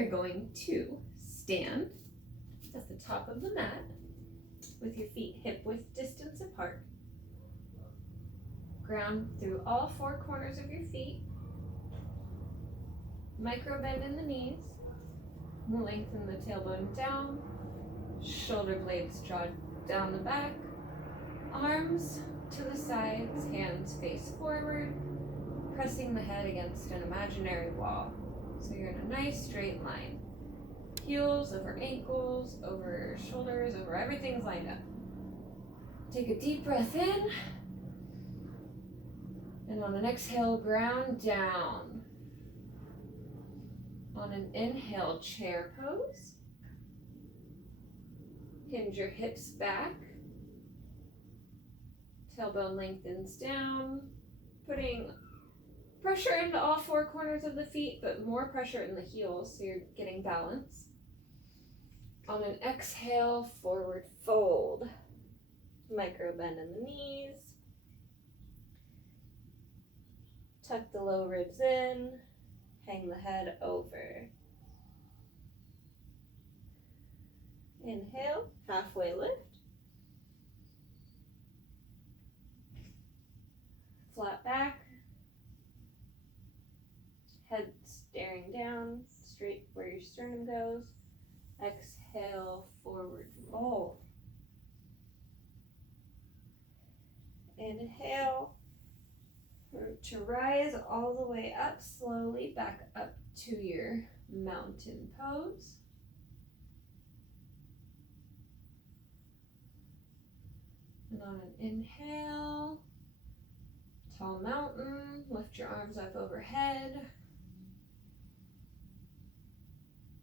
you're going to stand at the top of the mat with your feet hip-width distance apart. Ground through all four corners of your feet. Micro bend in the knees. Lengthen the tailbone down. Shoulder blades draw down the back. Arms to the sides, hands face forward, pressing the head against an imaginary wall. So you're in a nice straight line. Heels over ankles, over shoulders, over everything's lined up. Take a deep breath in. And on an exhale, ground down. On an inhale, chair pose. Hinge your hips back. Tailbone lengthens down, putting pressure into all four corners of the feet, but more pressure in the heels, so you're getting balance. On an exhale, forward fold. Micro bend in the knees. Tuck the low ribs in, hang the head over. Inhale, halfway lift. Flat back. Head staring down, straight where your sternum goes. Exhale, forward fold. Inhale, to rise all the way up slowly, back up to your mountain pose. And on an inhale, tall mountain, lift your arms up overhead.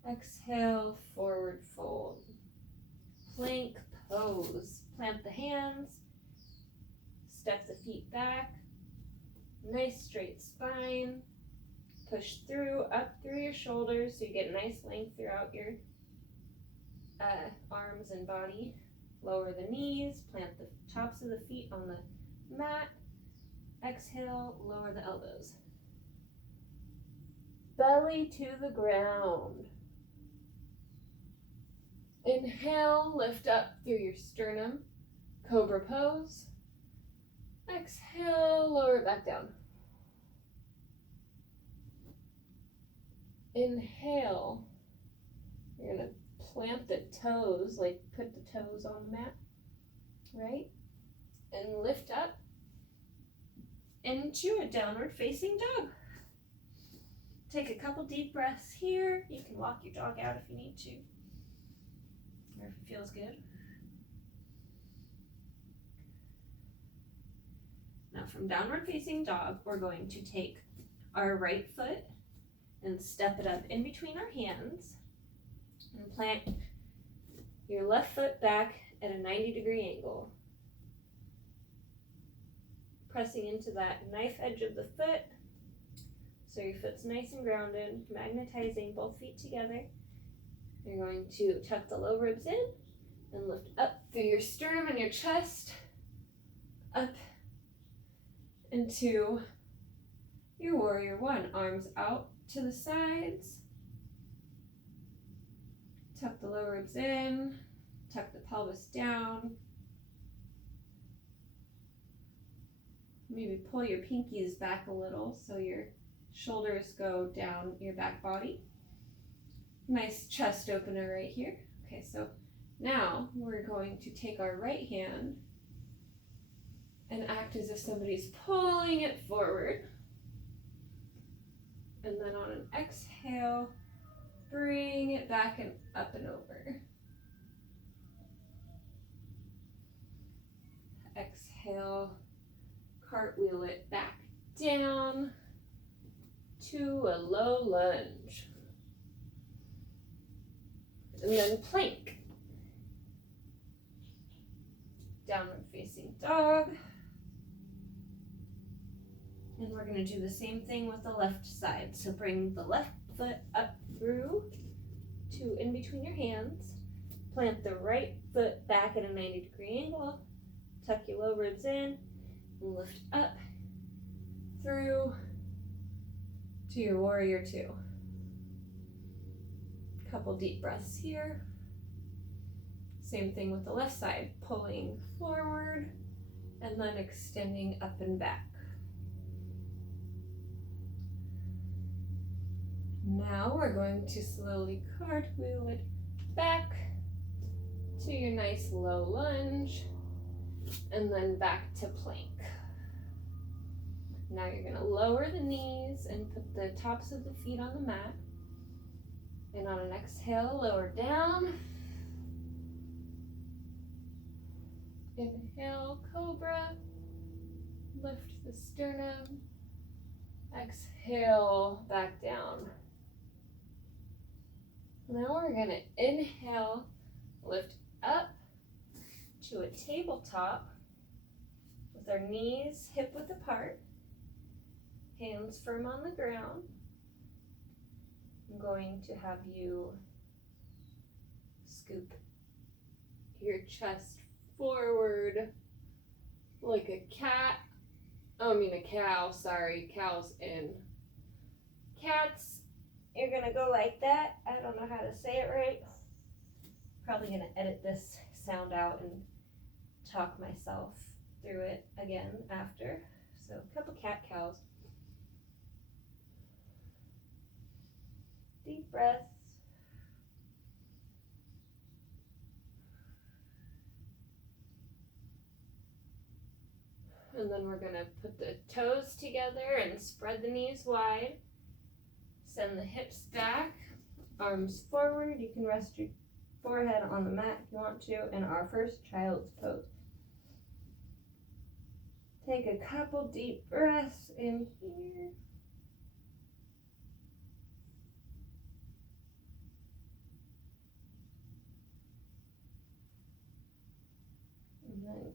Exhale, forward fold. Plank pose. Plant the hands, step the feet back. Nice straight spine. Push through, up through your shoulders so you get nice length throughout your arms and body. Lower the knees, plant the tops of the feet on the mat. Exhale, lower the elbows. Belly to the ground. Inhale, lift up through your sternum, cobra pose. Exhale, lower it back down. Inhale, you're gonna plant the toes, like put the toes on the mat, right? And lift up into a downward facing dog. Take a couple deep breaths here. You can walk your dog out if you need to, or if it feels good. Now from downward facing dog, we're going to take our right foot and step it up in between our hands and plant your left foot back at a 90-degree angle. Pressing into that knife edge of the foot so your foot's nice and grounded, magnetizing both feet together. You're going to tuck the low ribs in and lift up through your sternum and your chest, up into your warrior one. Arms out to the sides. Tuck the low ribs in, tuck the pelvis down. Maybe pull your pinkies back a little so your shoulders go down your back body. Nice chest opener right here. Okay, so now we're going to take our right hand and act as if somebody's pulling it forward. And then on an exhale, bring it back and up and over. Exhale, cartwheel it back down to a low lunge. And then plank. Downward facing dog. And we're going to do the same thing with the left side. So bring the left foot up through to in between your hands. Plant the right foot back at a 90-degree angle. Tuck your low ribs in. And lift up through to your warrior two. Couple deep breaths here. Same thing with the left side, pulling forward and then extending up and back. Now we're going to slowly cartwheel it back to your nice low lunge and then back to plank. Now you're going to lower the knees and put the tops of the feet on the mat. And on an exhale, lower down. Inhale, cobra. Lift the sternum. Exhale, back down. Now we're going to inhale, lift up to a tabletop with our knees hip-width apart, hands firm on the ground. I'm going to have you scoop your chest forward like a cat. A cow, sorry, cow's in. Cats, you're gonna go like that. I don't know how to say it right. Probably gonna edit this sound out and talk myself through it again after. So a couple cat cows. Deep breaths. And then we're gonna put the toes together and spread the knees wide. Send the hips back, arms forward. You can rest your forehead on the mat if you want to in our first child's pose. Take a couple deep breaths in here. And then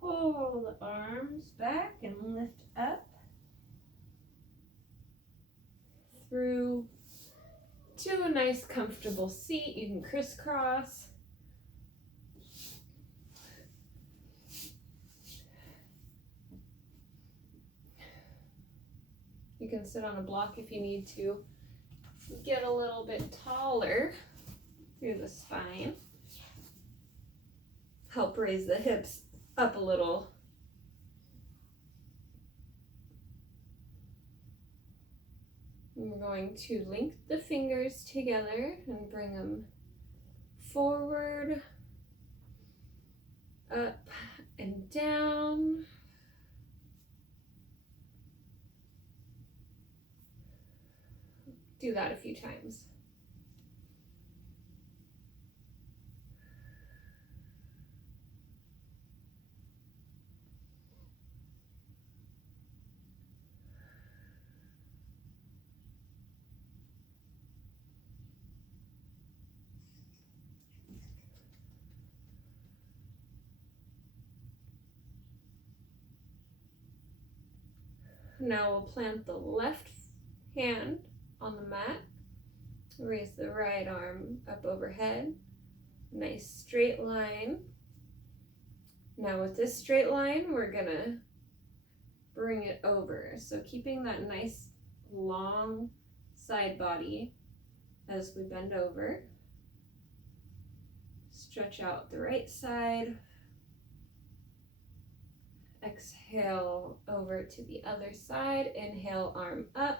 pull the arms back and lift up through to a nice comfortable seat. You can crisscross. You can sit on a block if you need to get a little bit taller through the spine. Help raise the hips up a little. And we're going to link the fingers together and bring them forward, up and down. Do that a few times. Now we'll plant the left hand on the mat. Raise the right arm up overhead. Nice straight line. Now with this straight line, we're gonna bring it over. So keeping that nice long side body as we bend over. Stretch out the right side. Exhale over to the other side. Inhale, arm up.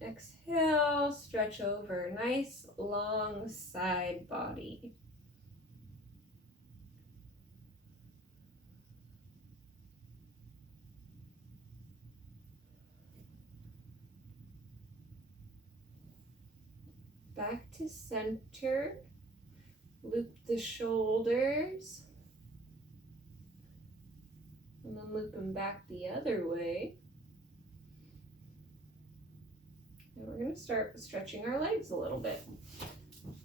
Exhale, stretch over. Nice long side body. Back to center. Loop the shoulders. And then loop them back the other way. And we're going to start stretching our legs a little bit.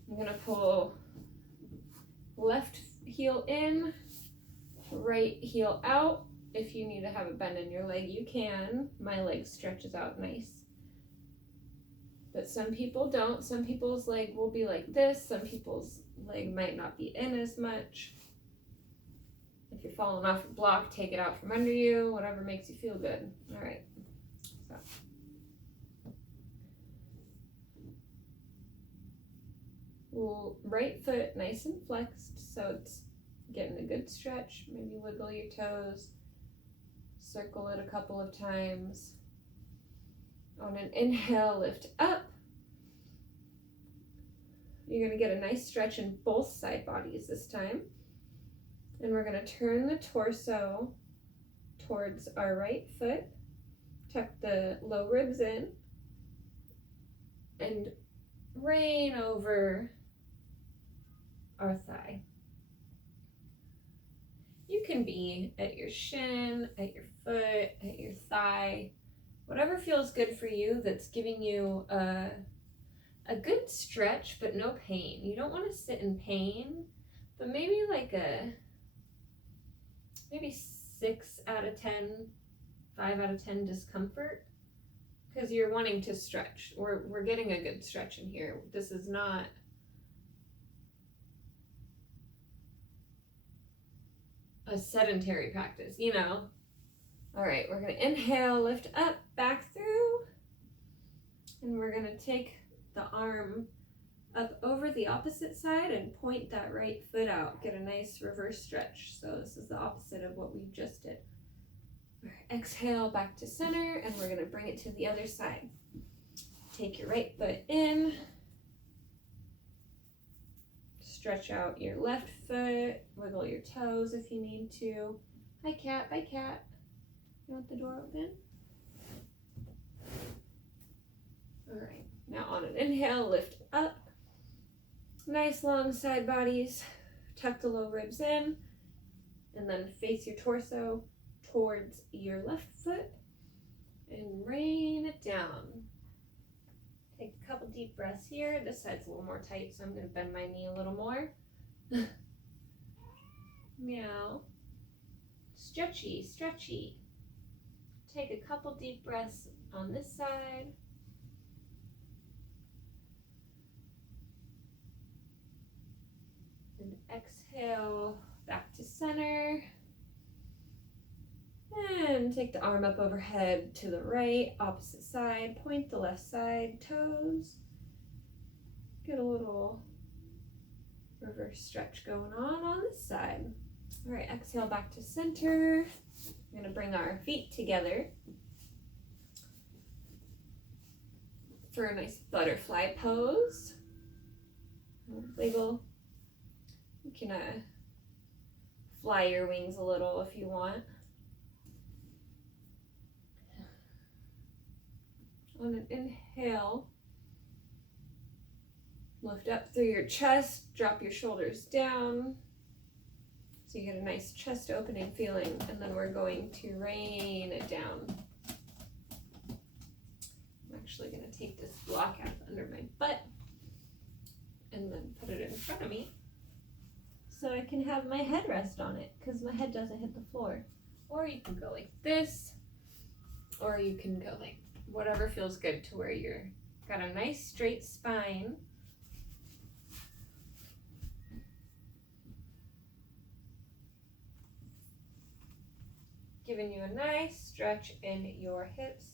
I'm going to pull left heel in, right heel out. If you need to have a bend in your leg, you can. My leg stretches out nice. But some people don't. Some people's leg will be like this. Some people's leg might not be in as much. If you're falling off a block, take it out from under you, whatever makes you feel good. All right. So. right foot nice and flexed so it's getting a good stretch. Maybe wiggle your toes, circle it a couple of times. On an inhale, lift up. You're going to get a nice stretch in both side bodies this time. And we're going to turn the torso towards our right foot, tuck the low ribs in, and rain over our thigh. You can be at your shin, at your foot, at your thigh, whatever feels good for you that's giving you a good stretch but no pain. You don't want to sit in pain, but maybe like maybe 6 out of 10, 5 out of 10 discomfort, because you're wanting to stretch. We're getting a good stretch in here. This is not a sedentary practice, you know. All right, we're gonna inhale, lift up, back through, and we're gonna take the arm up over the opposite side and point that right foot out. Get a nice reverse stretch. So this is the opposite of what we just did. All right, exhale back to center, and we're gonna bring it to the other side. Take your right foot in, stretch out your left foot, wiggle your toes if you need to. Hi cat, bye cat. You want the door open? All right, now on an inhale, lift up. Nice long side bodies. Tuck the low ribs in, and then face your torso towards your left foot and rain it down. Take a couple deep breaths here. This side's a little more tight, so I'm going to bend my knee a little more. Meow. Stretchy, stretchy. Take a couple deep breaths on this side. And exhale back to center. And take the arm up overhead to the right, opposite side. Point the left side, toes. Get a little reverse stretch going on this side. All right, exhale back to center. We're going to bring our feet together for a nice butterfly pose. Wiggle. You can fly your wings a little if you want. On an inhale, lift up through your chest, drop your shoulders down so you get a nice chest opening feeling, and then we're going to rain it down. I'm actually going to take this block out under my butt and then put it in front of me so I can have my head rest on it, because my head doesn't hit the floor. Or you can go like this, or you can go like whatever feels good to where you're got a nice straight spine. Giving you a nice stretch in your hips,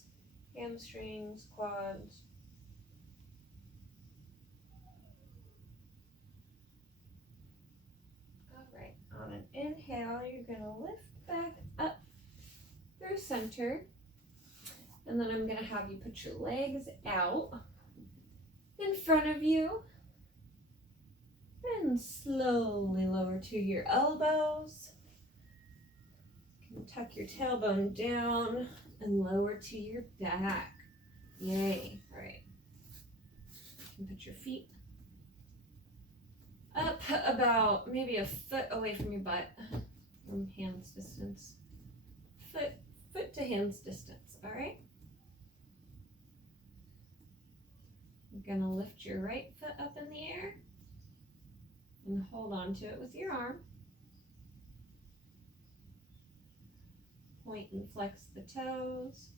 hamstrings, quads. All right, on an inhale, you're gonna lift back up through center. And then I'm going to have you put your legs out in front of you and slowly lower to your elbows. You can tuck your tailbone down and lower to your back. Yay. All right. You can put your feet up about maybe a foot away from your butt, from hands distance. Foot to hands distance, all right? You're going to lift your right foot up in the air and hold on to it with your arm. Point and flex the toes.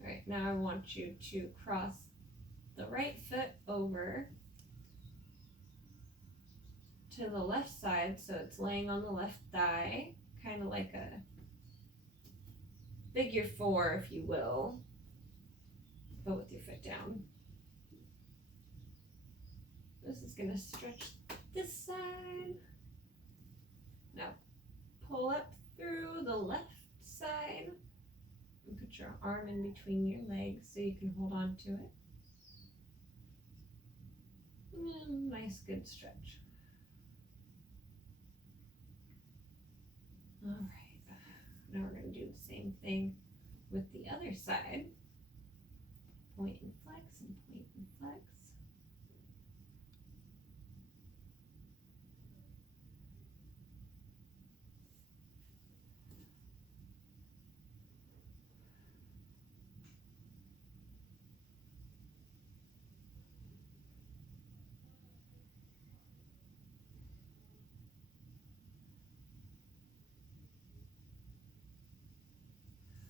All right, now I want you to cross the right foot over to the left side so it's laying on the left thigh, kind of like a figure four, if you will, but with your foot down. This is going to stretch this side. Now pull up through the left side and put your arm in between your legs so you can hold on to it. And nice, good stretch. All right, now we're going to do the same thing with the other side. Point and flex and point and flex.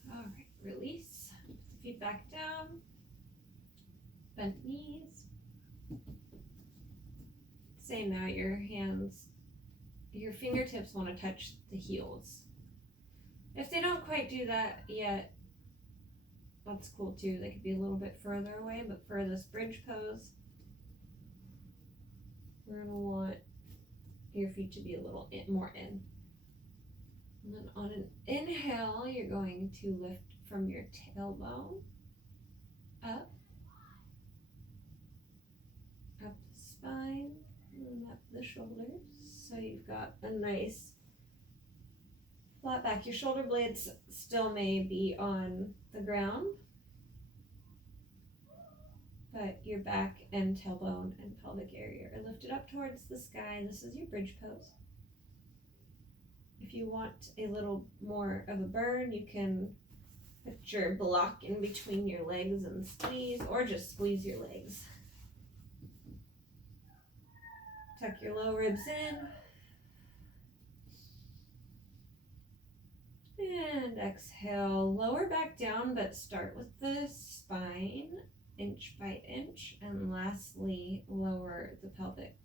All right, release. Put the feet back down. Bent knees. Same now, your hands, your fingertips want to touch the heels. If they don't quite do that yet, that's cool too. They could be a little bit further away, but for this bridge pose, we're going to want your feet to be a little more in. And then on an inhale, you're going to lift from your tailbone up the spine, and up the shoulders. So you've got a nice flat back. Your shoulder blades still may be on the ground, but your back and tailbone and pelvic area are lifted up towards the sky. This is your bridge pose. If you want a little more of a burn, you can put your block in between your legs and squeeze, or just squeeze your legs. Tuck your low ribs in. And exhale, lower back down, but start with the spine, inch by inch, and lastly, lower the pelvic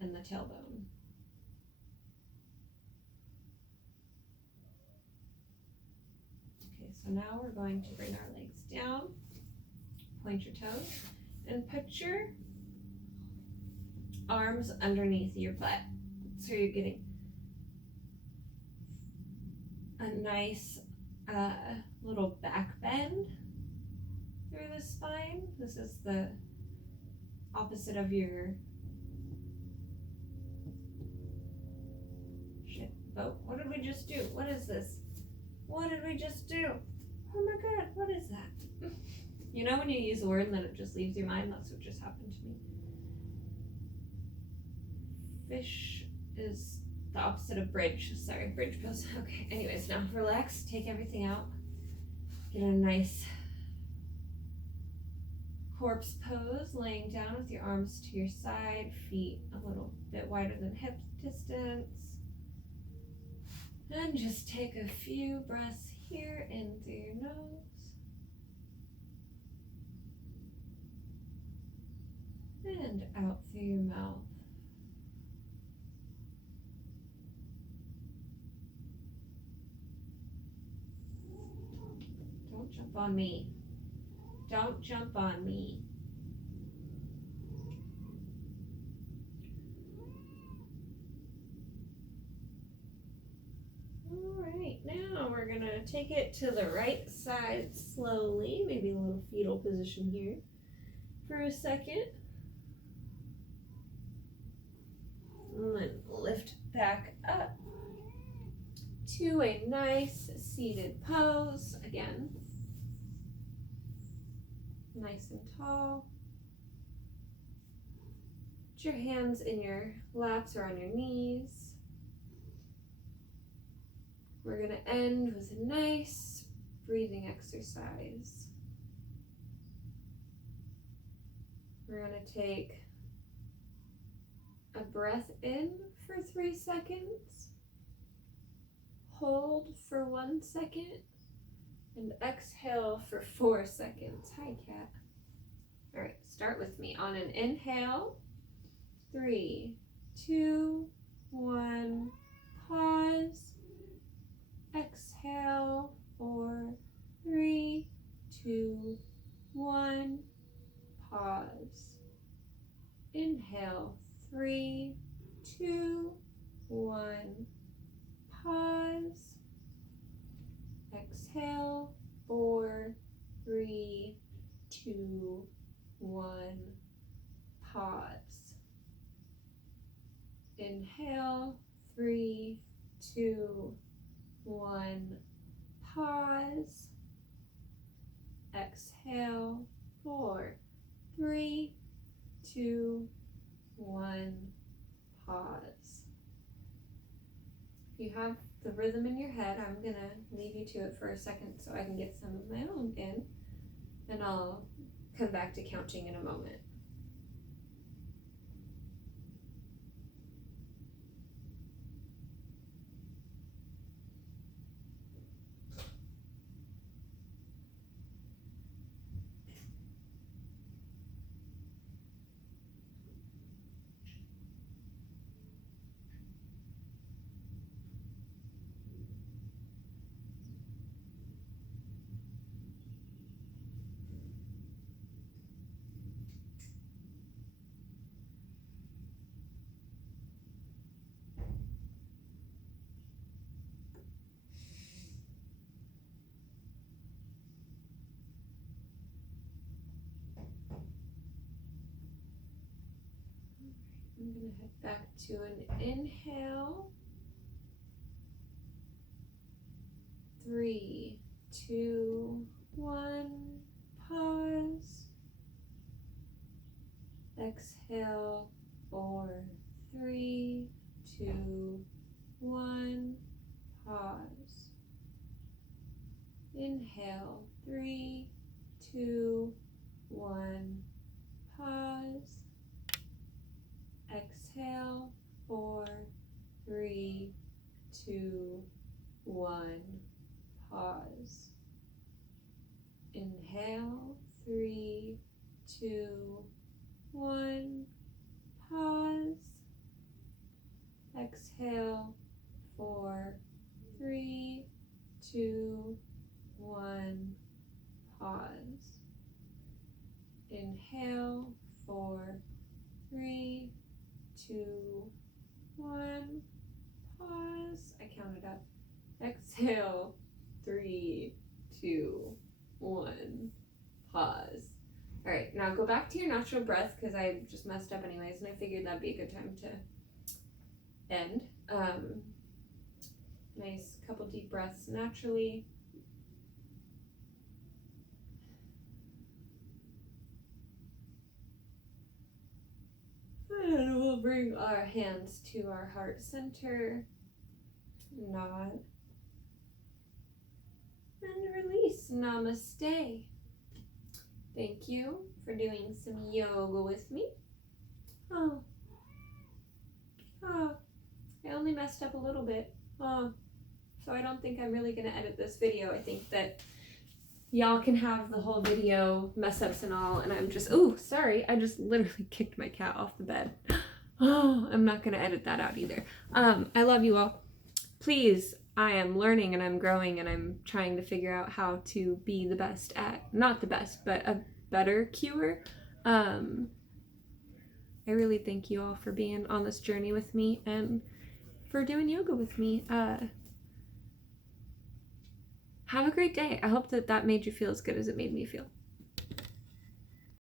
and the tailbone. Okay, so now we're going to bring our legs down, point your toes, and put your arms underneath your butt. So you're getting a nice little back bend through the spine. This is the opposite of your boat. What did we just do? What is this? What did we just do? Oh my God, what is that? You know when you use a word and then it just leaves your mind? That's what just happened to me. Fish is the opposite of bridge. Sorry, bridge pose. Okay, anyways, now relax, take everything out. Get a nice corpse pose, laying down with your arms to your side, feet a little bit wider than hip distance. And just take a few breaths here in through your nose. And out through your mouth. Don't jump on me. Don't jump on me. All right, now we're gonna take it to the right side slowly, maybe a little fetal position here for a second. And then lift back up to a nice seated pose. Again, nice and tall. Put your hands in your laps or on your knees. We're going to end with a nice breathing exercise. We're going to take a breath in for 3 seconds, hold for 1 second, and exhale for 4 seconds. Hi, cat. All right, start with me. On an inhale, 3, 2, 1, pause. Exhale, 4, 3, 2, 1, pause. Exhale, 4, 3, 2, 1, pause. If you have the rhythm in your head, I'm gonna leave you to it for a second so I can get some of my own in, and I'll come back to counting in a moment. I'm gonna head back to an inhale. 3, 2, 1, pause. Exhale, 4, 3, 2, 1, pause. Inhale, 3, 2, 1, pause. Exhale, 4, 3, 2, 1, pause. Inhale, 3, 2, 1, pause. Exhale, 4, 3, 2, 1, pause. Inhale, 4, 3, 2, 1, pause. I counted up. Exhale, 3, 2, 1, pause. All right, now go back to your natural breath because I just messed up anyways, and I figured that'd be a good time to end. Nice couple deep breaths naturally. And we'll bring our hands to our heart center. Nod. And release. Namaste. Thank you for doing some yoga with me. Oh, I only messed up a little bit. So I don't think I'm really gonna edit this video. I think that y'all can have the whole video, mess ups and all, and I'm just, oh, sorry, I just literally kicked my cat off the bed. Oh, I'm not gonna edit that out either. I love you all. Please, I am learning and I'm growing and I'm trying to figure out how to be the best at, not the best, but a better cuer. I really thank you all for being on this journey with me and for doing yoga with me. Have a great day. I hope that made you feel as good as it made me feel.